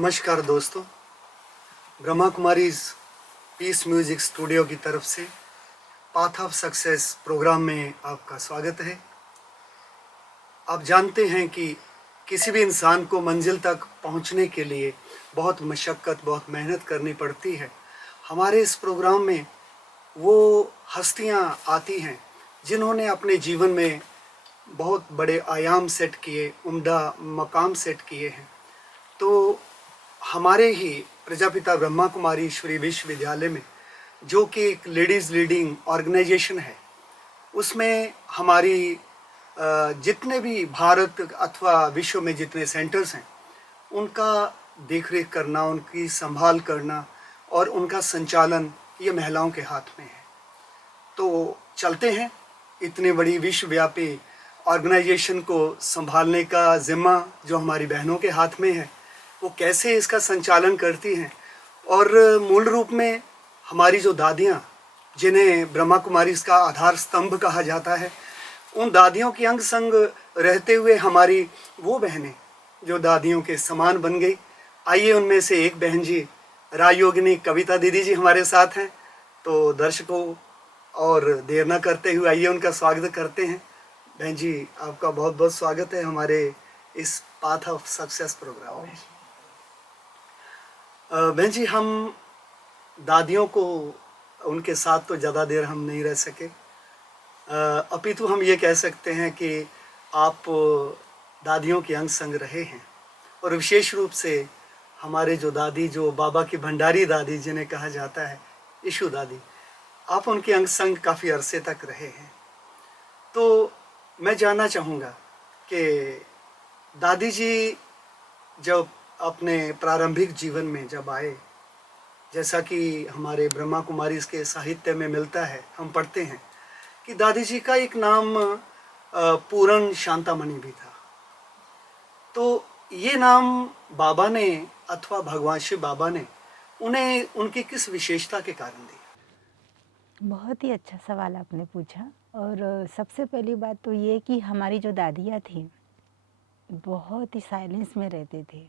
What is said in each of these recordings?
नमस्कार दोस्तों, Brahma Kumaris peace music studio की तरफ से पाथ ऑफ सक्सेस प्रोग्राम में आपका स्वागत है। आप जानते हैं कि किसी भी इंसान को मंजिल तक पहुंचने के लिए बहुत मशक्क़त, बहुत मेहनत करनी पड़ती है। हमारे इस प्रोग्राम में वो हस्तियां आती हैं जिन्होंने अपने जीवन में बहुत बड़े आयाम सेट किए, उम्दा मकाम सेट किए हैं। तो हमारे ही प्रजापिता ब्रह्मा कुमारी ईश्वरी विश्वविद्यालय में, जो कि एक लेडीज़ लीडिंग ऑर्गेनाइजेशन है, उसमें हमारी जितने भी भारत अथवा विश्व में जितने सेंटर्स हैं, उनका देखरेख करना, उनकी संभाल करना और उनका संचालन ये महिलाओं के हाथ में है। तो चलते हैं, इतनी बड़ी विश्वव्यापी ऑर्गेनाइजेशन को संभालने का जिम्मा जो हमारी बहनों के हाथ में है, वो कैसे इसका संचालन करती हैं। और मूल रूप में हमारी जो दादियाँ, जिन्हें ब्रह्मा कुमारी का आधार स्तंभ कहा जाता है, उन दादियों की अंग संग रहते हुए हमारी वो बहनें जो दादियों के समान बन गई। आइए उनमें से एक बहन जी, राजयोगिनी कविता दीदी जी हमारे साथ हैं। तो दर्शकों और देर न करते हुए आइए उनका स्वागत करते हैं। बहन जी, आपका बहुत बहुत स्वागत है हमारे इस पाथ ऑफ सक्सेस प्रोग्राम में। बहन जी, हम दादियों को, उनके साथ तो ज़्यादा देर हम नहीं रह सके, अपितु हम ये कह सकते हैं कि आप दादियों के अंग संग रहे हैं। और विशेष रूप से हमारे जो दादी, जो बाबा की भंडारी दादी जिन्हें कहा जाता है, इशू दादी, आप उनके अंग संग काफ़ी अरसे तक रहे हैं। तो मैं जानना चाहूँगा कि दादी जी जब अपने प्रारंभिक जीवन में जब आए, जैसा कि हमारे ब्रह्मा कुमारी के साहित्य में मिलता है, हम पढ़ते हैं कि दादी जी का एक नाम पूरन शांतामणि भी था। तो ये नाम बाबा ने अथवा भगवान शिव बाबा ने उन्हें उनकी किस विशेषता के कारण दिया? बहुत ही अच्छा सवाल आपने पूछा। और सबसे पहली बात तो ये कि हमारी जो दादियाँ थी बहुत ही साइलेंस में रहते थे,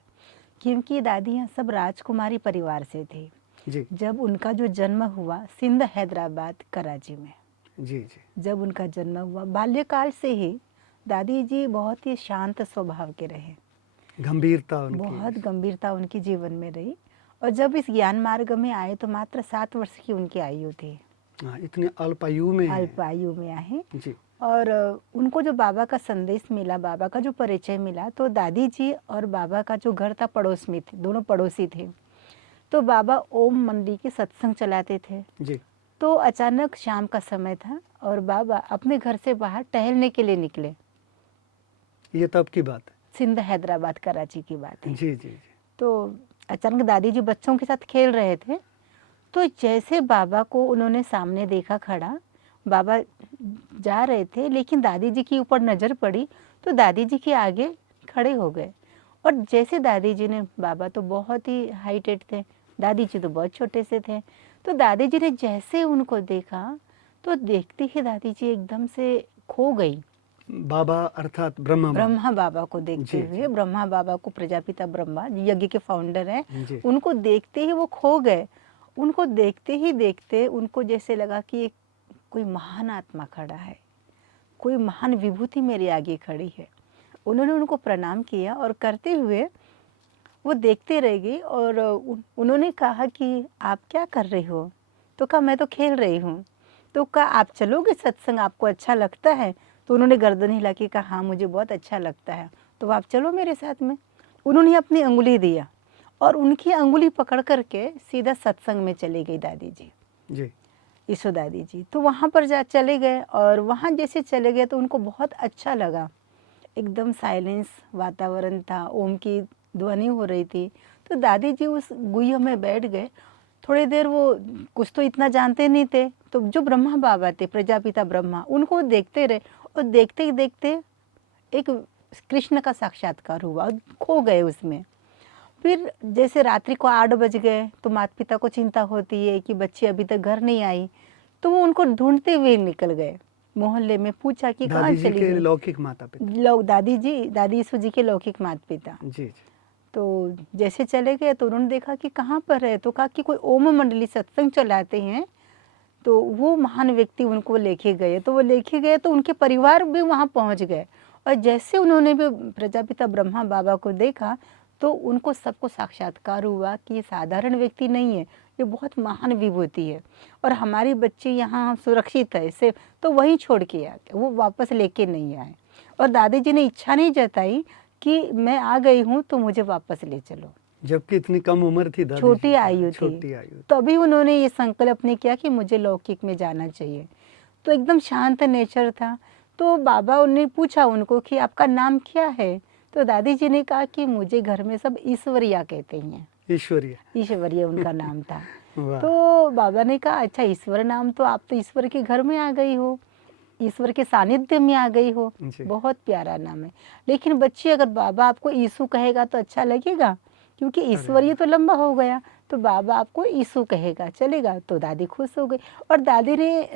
क्योंकि दादियाँ सब राजकुमारी परिवार से थे। जी जब उनका जो जन्म हुआ सिंध, हैदराबाद, कराची में, जी जी जब उनका जन्म हुआ, बाल्यकाल से ही दादी जी बहुत ही शांत स्वभाव के रहे, गंभीरता उनकी। बहुत गंभीरता उनकी जीवन में रही। और जब इस ज्ञान मार्ग में आए तो मात्र 7 वर्ष की उनकी आयु थी, हाँ, इतने अल्प आयु में। अल्प आयु में आए। जी और उनको जो बाबा का संदेश मिला, बाबा का जो परिचय मिला, तो दादी जी और बाबा का जो घर था पड़ोस में थे, दोनों पड़ोसी थे। तो बाबा ओम मंडी के सत्संग चलाते थे। जी तो अचानक शाम का समय था और बाबा अपने घर से बाहर टहलने के लिए निकले। ये तब की बात है। सिंध, हैदराबाद, कराची की बात है। जी जी जी तो अचानक दादी जी बच्चों के साथ खेल रहे थे। तो जैसे बाबा को उन्होंने सामने देखा खड़ा, बाबा जा रहे थे, लेकिन दादी जी के ऊपर नज़र पड़ी तो दादी जी के आगे खड़े हो गए। और जैसे दादी जी ने, बाबा तो बहुत ही हाइटेड थे, दादी जी तो बहुत छोटे से थे, तो दादी जी ने जैसे उनको देखा तो देखते ही दादी जी एकदम से खो गई। बाबा अर्थात ब्रह्मा बाबा। ब्रह्मा बाबा को देखते जी हुए, जी ब्रह्मा बाबा को, प्रजापिता ब्रह्मा यज्ञ के फाउंडर हैं, जी उनको देखते ही वो खो गए। उनको देखते ही देखते उनको जैसे लगा कि एक कोई महान आत्मा खड़ा है, कोई महान विभूति मेरे आगे खड़ी है। उन्होंने उनको प्रणाम किया और करते हुए वो देखते रह गई। और उन्होंने कहा कि आप क्या कर रही हो? तो कहा मैं तो खेल रही हूँ। तो कहा आप चलोगे सत्संग, आपको अच्छा लगता है? तो उन्होंने गर्दन हिला के कहा हाँ मुझे बहुत अच्छा लगता है, तो आप चलो मेरे साथ में। उन्होंने अपनी अंगुली दिया और उनकी अंगुली पकड़ करके सीधा सत्संग में चली गई दादी जी, जी ईशो दादी जी। तो वहाँ पर जा चले गए और वहाँ जैसे चले गए तो उनको बहुत अच्छा लगा। एकदम साइलेंस वातावरण था, ओम की ध्वनि हो रही थी। तो दादी जी उस गुह्य में बैठ गए। थोड़ी देर वो, कुछ तो इतना जानते नहीं थे, तो जो ब्रह्मा बाबा थे, प्रजापिता ब्रह्मा, उनको देखते रहे। और देखते ही देखते एक कृष्ण का साक्षात्कार हुआ और खो गए उसमें। फिर जैसे रात्रि को 8 बज गए तो माता पिता को चिंता होती है कि बच्ची अभी तक घर नहीं आई, तो वो उनको ढूंढते हुए निकल गए। मोहल्ले में पूछा कि कहाँ दादी जी चली के गई। लौकिक माता पिता। लोग, दादी जी, दादी ईसु जी के लौकिक माता पिता। जी जी तो जैसे चले गए तो उन्होंने देखा कि कहाँ पर है, तो कहा कि कोई ओम मंडली सत्संग चलाते हैं, तो वो महान व्यक्ति उनको लेके गए। तो वो लेके गए तो उनके परिवार भी वहाँ पहुँच गए, और जैसे उन्होंने भी प्रजापिता ब्रह्मा बाबा को देखा तो उनको सबको साक्षात्कार हुआ कि ये साधारण व्यक्ति नहीं है, ये बहुत महान विभूति है, और हमारे बच्चे यहाँ सुरक्षित है इसे, तो वहीं छोड़ के आ गए, वो वापस लेके नहीं आए। और दादी जी ने इच्छा नहीं जताई कि मैं आ गई हूँ तो मुझे वापस ले चलो, जबकि इतनी कम उम्र थी दादी छोटी जी की, आयु थी। छोटी आयु। तभी उन्होंने ये संकल्प नहीं किया कि मुझे लौकिक में जाना चाहिए। तो एकदम शांत नेचर था। तो बाबा ने पूछा उनको कि आपका नाम क्या है? तो दादी जी ने कहा कि मुझे घर में सब ईश्वरिया कहते हैं। ईश्वरीय। ईश्वरिया उनका नाम था। वाह। तो बाबा ने कहा अच्छा ईश्वर नाम, तो आप तो ईश्वर के घर में आ गई हो, ईश्वर के सानिध्य में आ गई हो, जी। बहुत प्यारा नाम है। लेकिन बच्ची अगर बाबा आपको यीशु कहेगा तो अच्छा लगेगा, क्योंकि ईश्वरीय तो लंबा हो गया, तो बाबा आपको यीशु कहेगा, चलेगा? तो दादी खुश हो गई, और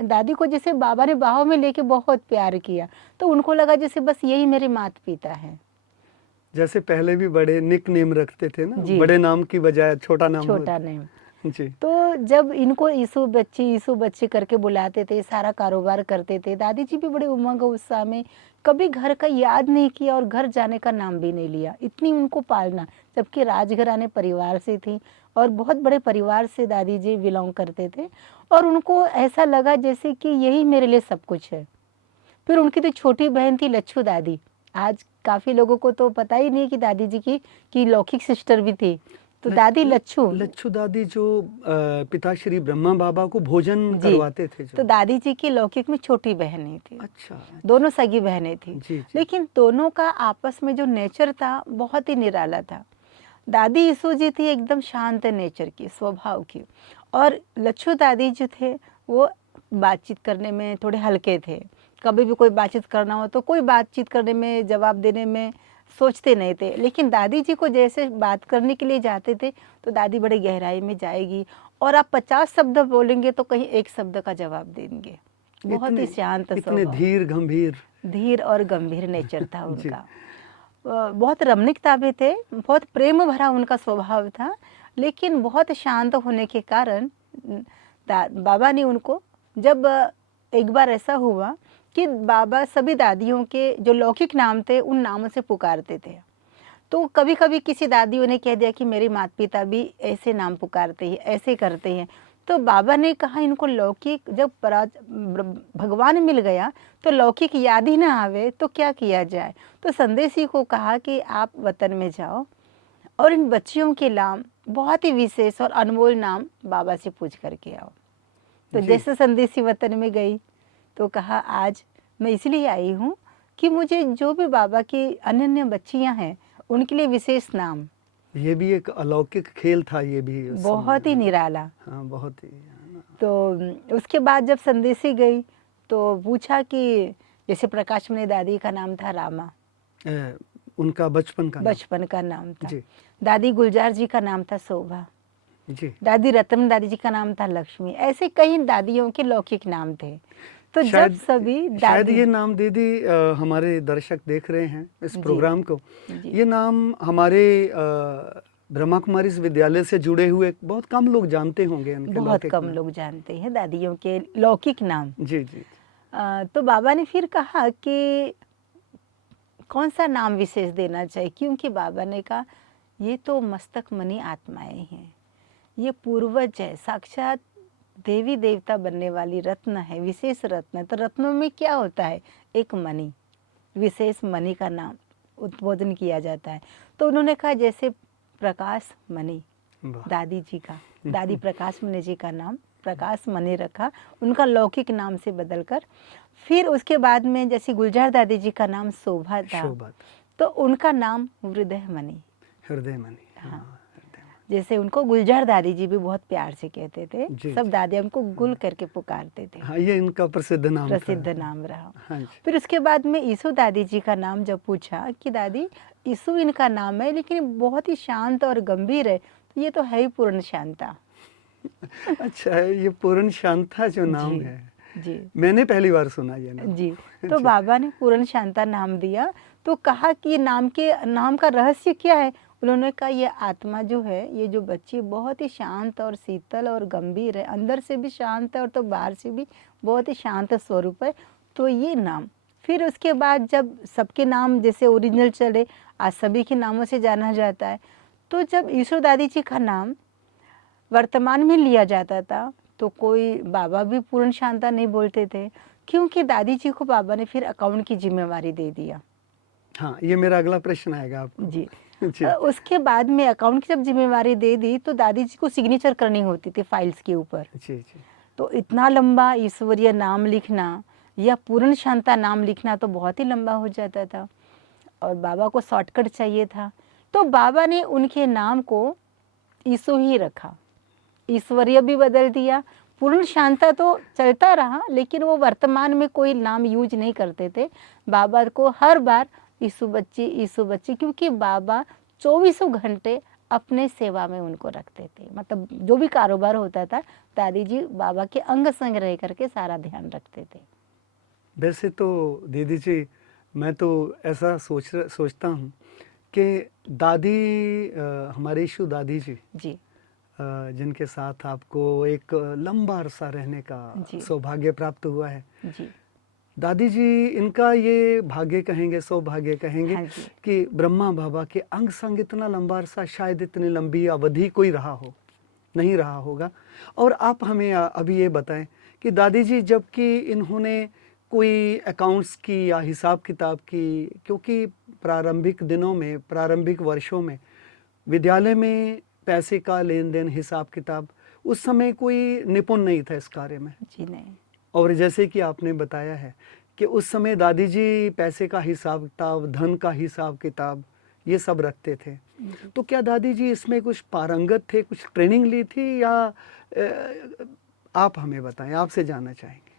दादी को जैसे बाबा ने बाहों में लेके बहुत प्यार किया, तो उनको लगा जैसे बस यही मेरे माता पिता हैं। जैसे पहले भी बड़े निक नेम रखते थे ना, जी, बड़े नाम की बजाय छोटा नाम छोटा नेम। जी। तो जब इनको यीशु बच्ची करके बुलाते थे, सारा कारोबार करते थे, दादी जी भी बड़े उमंग उत्साह में, कभी घर का याद नहीं किया और घर जाने का नाम भी नहीं लिया, इतनी उनको पालना। जबकि राजघराने परिवार से थी और बहुत बड़े परिवार से दादी जी बिलोंग करते थे, और उनको ऐसा लगा जैसे कि यही मेरे लिए सब कुछ है। फिर उनकी तो छोटी बहन थी लच्छू दादी, आज काफ़ी लोगों को तो पता ही नहीं कि दादी जी की लौकिक सिस्टर भी थी। तो दादी लच्छू लच्छू दादी जो पिताश्री ब्रह्मा बाबा को भोजन जी, करवाते थे तो जो। दादी जी की लौकिक में छोटी बहनें थी, अच्छा। दोनों सगी बहनें थी। जी जी। लेकिन दोनों का आपस में जो नेचर था बहुत ही निराला था। दादी यीशु जी थी एकदम शांत नेचर की, स्वभाव की, और लच्छू दादी जो थे वो बातचीत करने में थोड़े हल्के थे। कभी भी कोई बातचीत करना हो तो कोई बातचीत करने में, जवाब देने में सोचते नहीं थे। लेकिन दादी जी को जैसे बात करने के लिए जाते थे तो दादी बड़े गहराई में जाएगी, और आप 50 शब्द बोलेंगे तो कहीं एक शब्द का जवाब देंगे। बहुत ही शांत इतने स्वभाव, धीर गंभीर। धीर और गंभीर नेचर था जी। उनका। बहुत रमणीकता भी थे, बहुत प्रेम भरा उनका स्वभाव था, लेकिन बहुत शांत होने के कारण बाबा ने उनको, जब एक बार ऐसा हुआ कि बाबा सभी दादियों के जो लौकिक नाम थे उन नामों से पुकारते थे। तो कभी-कभी किसी दादियों ने कह दिया कि मेरे माता-पिता भी ऐसे नाम पुकारते हैं, ऐसे करते हैं। तो बाबा ने कहा इनको लौकिक जब भगवान मिल गया तो लौकिक याद ही ना आवे तो क्या किया जाए। तो संदेशी को कहा कि आप वतन में जाओ और इन बच्चियों के नाम, बहुत ही विशेष और अनमोल नाम बाबा से पूछ करके आओ। तो जी। जैसे संदेशी वतन में गई तो कहा आज मैं इसलिए आई हूँ कि मुझे जो भी बाबा की अनन्य बच्चियाँ हैं उनके लिए विशेष नाम, ये भी एक अलौकिक खेल था, ये भी उस समय बहुत ही में। निराला। हाँ, बहुत ही है ना। तो उसके बाद जब संदेशी गई तो पूछा कि जैसे प्रकाश मणि दादी का नाम था रामा, उनका बचपन का नाम। बचपन का नाम था। जी दादी गुलजार जी का नाम था शोभा, जी। दादी रतन दादी जी का नाम था लक्ष्मी। ऐसे कई दादियों के लौकिक नाम थे। तो जब शायद सभी शायद दादी ये नाम दीदी हमारे दर्शक देख रहे हैं इस जी, प्रोग्राम को, जी, ये नाम हमारे ब्रह्मा कुमारी विद्यालय से जुड़े हुए बहुत कम लोग जानते होंगे इनके बहुत लौकिक कम नाम। लोग जानते हैं दादियों के लौकिक नाम। जी जी। तो बाबा ने फिर कहा कि कौन सा नाम विशेष देना चाहिए, क्योंकि बाबा ने कहा ये तो मस्तक मणि आत्माएं हैं, ये पूर्वज है, साक्षात देवी देवता बनने वाली रत्न है, विशेष रत्न। तो रत्नों में क्या होता है? एक मणि, विशेष मणि का नाम उद्बोधन किया जाता है। तो उन्होंने कहा जैसे प्रकाश मणि वाह। दादी जी का, दादी प्रकाश मणि जी का नाम प्रकाश मणि रखा, उनका लौकिक नाम से बदलकर। फिर उसके बाद में जैसे गुलजार दादी जी का नाम शोभा था, शोभा। तो उनका नाम हृदय मणि। हृदय मणि। हाँ, हृदय जैसे उनको गुलजार दादी जी भी बहुत प्यार से कहते थे, जी सब जी। दादियाँ उनको गुल करके पुकारते थे, हाँ, ये इनका प्रसिद्ध नाम था। प्रसिद्ध नाम रहा। हाँ जी। फिर उसके बाद में ईसु दादी जी का नाम जब पूछा कि दादी ईसु इनका नाम है लेकिन बहुत ही शांत और गंभीर है, तो ये तो है ही पूर्ण शांता। अच्छा है, ये पूर्ण शांता जो नाम जी, है, जी, मैंने पहली बार सुना ये नाम। जी। तो जी। बाबा ने पूर्ण शांता नाम दिया। तो कहा कि नाम का रहस्य क्या है? उन्होंने कहा ये आत्मा जो है, ये जो बच्ची बहुत ही शांत और शीतल और गंभीर है, अंदर से भी शांत है और तो बाहर से भी बहुत ही शांत स्वरूप है, तो ये नाम। फिर उसके बाद जब सबके नाम जैसे ओरिजिनल चले, आज सभी के नामों से जाना जाता है, तो जब ईश्वर दादी जी का नाम वर्तमान में लिया जाता था, तो कोई बाबा भी पूर्ण शांता नहीं बोलते थे, क्योंकि दादी जी को बाबा ने फिर अकाउंट की जिम्मेवारी दे दिया। हाँ, ये मेरा अगला प्रश्न आएगा आपको। जी। जी, उसके बाद में अकाउंट की जब जिम्मेवारी दे दी, तो दादी जी को सिग्नेचर करनी होती थी फाइल्स के ऊपर। जी, जी। तो इतना लंबा ईश्वरीय नाम लिखना या पूर्ण शांता नाम लिखना तो बहुत ही लंबा हो जाता था, और बाबा को शॉर्टकट चाहिए था, तो बाबा ने उनके नाम को ईसो ही रखा। ईश्वरीय भी बदल दिया, पूर्ण शांता तो चलता रहा, लेकिन वो वर्तमान में कोई नाम यूज नहीं करते थे। बाबा को हर बार यीशु बच्ची, क्योंकि बाबा चौबीसों घंटे अपने सेवा में उनको रखते थे। मतलब जो भी कारोबार होता था, दादी जी बाबा के अंग संग रह करके सारा ध्यान रखते थे। वैसे तो दीदी जी, मैं तो ऐसा सोचता हूँ कि दादी हमारे यीशु दादी जी, जी जिनके साथ आपको एक लंबा अरसा रहने का जी सौभाग्य प्राप्त हुआ है। जी। दादी जी, इनका ये भाग्य कहेंगे, सौभाग्य कहेंगे हाँ जी। कि ब्रह्मा बाबा के अंग संग इतना लंबा अरसा, शायद इतनी लंबी अवधि कोई रहा हो, नहीं रहा होगा। और आप हमें अभी ये बताएं कि दादी जी, जबकि इन्होंने कोई अकाउंट्स की या हिसाब किताब की, क्योंकि प्रारंभिक दिनों में, प्रारंभिक वर्षों में विद्यालय में पैसे का लेन देन, हिसाब किताब, उस समय कोई निपुण नहीं था इस कार्य में। जी नहीं। और जैसे कि आपने बताया है कि उस समय दादी जी पैसे का हिसाब किताब, धन का हिसाब किताब, ये सब रखते थे। तो क्या दादी जी इसमें कुछ पारंगत थे, कुछ ट्रेनिंग ली थी, या आप हमें बताएं, आपसे जानना चाहेंगे।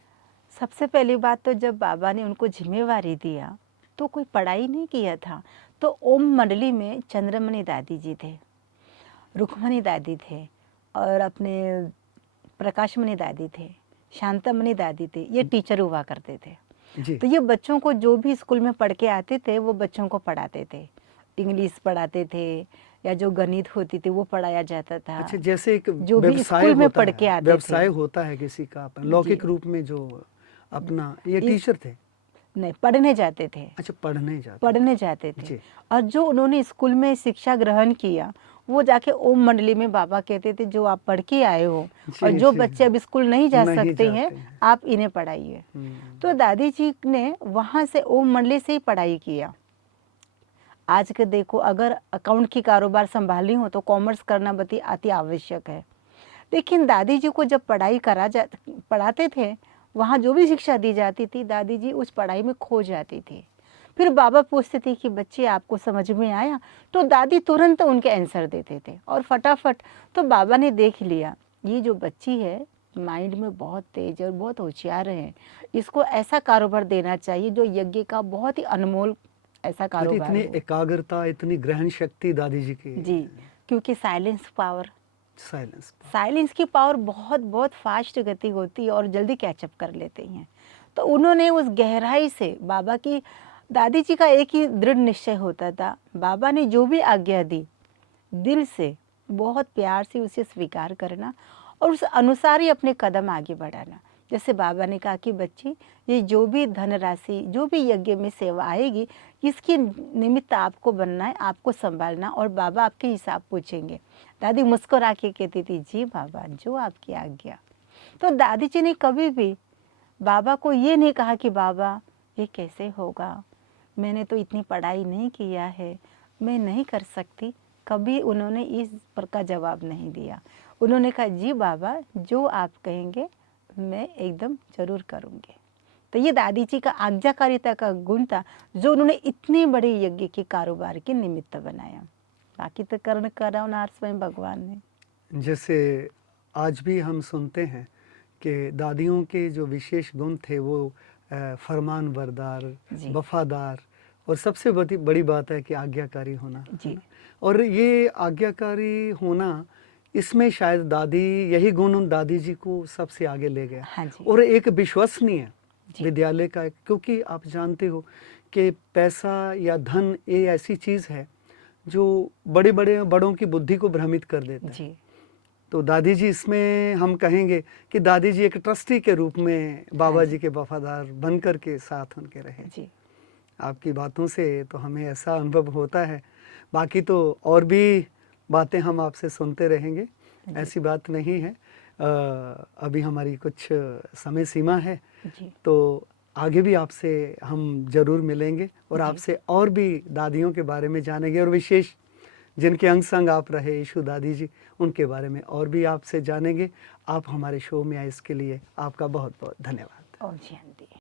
सबसे पहली बात तो जब बाबा ने उनको जिम्मेवारी दिया, तो कोई पढ़ाई नहीं किया था। तो ओम मंडली में चंद्रमणि दादी जी थे, रुक्मणी दादी थे, और अपने प्रकाशमणि दादी थे, शांतामणि दादी थे, ये टीचर हुआ करते थे। जी। तो ये बच्चों को जो भी स्कूल में पढ़ के आते थे, वो बच्चों को पढ़ाते थे। इंग्लिश पढ़ाते थे, या जो गणित होती थी वो पढ़ाया जाता था, अच्छा, जैसे एक जो भी व्यवसाय स्कूल में होता पढ़ है, के आते थे। व्यवसाय होता है किसी का अपना, जी लौकिक रूप में जो अपना, ये इस टीचर थे। नहीं, पढ़ने जाते थे, अच्छा, पढ़ने जाते पढ़ने जाते थे। थे। जी, और जो उन्होंने स्कूल में शिक्षा ग्रहण किया, वो जाके ओम मंडली में बाबा कहते थे, जो आप पढ़ के आए हो और जी, जो जी, बच्चे अब स्कूल नहीं जा नहीं सकते हैं, जाते हैं। आप इन्हें पढ़ाइए। तो दादी जी ने वहाँ से ओम मंडली से ही पढ़ाई किया। आज के देखो, अगर अकाउंट की कारोबार संभालनी हो तो कॉमर्स करना अति आवश्यक है। लेकिन दादी जी को जब पढ़ाते थे, वहाँ जो भी शिक्षा दी जाती थी, दादी जी उस पढ़ाई में खो जाती थी। फिर बाबा पूछते थे कि बच्चे आपको समझ में आया? तो दादी तुरंत उनके आंसर देते थे, और फटाफट। तो बाबा ने देख लिया, ये जो बच्ची है माइंड में बहुत तेज और बहुत होशियार है, इसको ऐसा कारोबार देना चाहिए जो यज्ञ का बहुत ही अनमोल ऐसा मतलब कारोबार इतनी हो। एकाग्रता, इतनी ग्रहण शक्ति दादी जी की। जी, क्योंकि साइलेंस पावर, साइलेंस। साइलेंस की पावर बहुत बहुत फास्ट गति होती है और जल्दी कैचअप कर लेते हैं। तो उन्होंने उस गहराई से बाबा की, दादी जी का एक ही दृढ़ निश्चय होता था, बाबा ने जो भी आज्ञा दी, दिल से बहुत प्यार से उसे स्वीकार करना और उस अनुसार ही अपने कदम आगे बढ़ाना। जैसे बाबा ने कहा कि बच्ची, ये जो भी धनराशि, जो भी यज्ञ में सेवा आएगी, इसके निमित्त आपको बनना है, आपको संभालना, और बाबा आपके हिसाब पूछेंगे। दादी मुस्कुरा के कहती थी, जी बाबा, जो आपकी आज्ञा। तो दादी जी ने कभी भी बाबा को ये नहीं कहा कि बाबा ये कैसे होगा, मैंने तो इतनी पढ़ाई नहीं किया है, मैं नहीं कर सकती। कभी उन्होंने इस पर का जवाब नहीं दिया। उन्होंने कहा, जी बाबा, जो आप कहेंगे मैं एकदम ज़रूर करूँगी। तो ये दादी जी का आज्ञाकारिता का गुण था, जो उन्होंने इतने बड़े यज्ञ के कारोबार के निमित्त बनाया। बाकी तो कर्ण करावनार स्वयं भगवान ने। जैसे आज भी हम सुनते हैं कि दादियों के जो विशेष गुण थे वो फरमान बरदार, जी वफादार, और सबसे बड़ी बड़ी बात है कि आज्ञाकारी होना, है जी ना? और ये आज्ञाकारी होना, इसमें शायद दादी, यही गुण उन दादी जी को सबसे आगे ले गया। हाँ जी और एक विश्वसनीय जी विद्यालय का, क्योंकि आप जानते हो कि पैसा या धन ये ऐसी चीज़ है जो बड़े बड़े बड़ों की बुद्धि को भ्रमित कर देता है। जी तो दादी जी इसमें हम कहेंगे कि दादी जी एक ट्रस्टी के रूप में बाबा जी के वफादार बन कर के साथ उनके रहे। जी आपकी बातों से तो हमें ऐसा अनुभव होता है। बाकी तो और भी बातें हम आपसे सुनते रहेंगे, ऐसी बात नहीं है। अभी हमारी कुछ समय सीमा है, जी तो आगे भी आपसे हम ज़रूर मिलेंगे और जी आपसे और भी दादियों के बारे में जानेंगे, और विशेष जिनके अंग संग आप रहे ईशु दादी जी, उनके बारे में और भी आपसे जानेंगे। आप हमारे शो में आए इसके लिए आपका बहुत बहुत धन्यवाद। ओम शांति।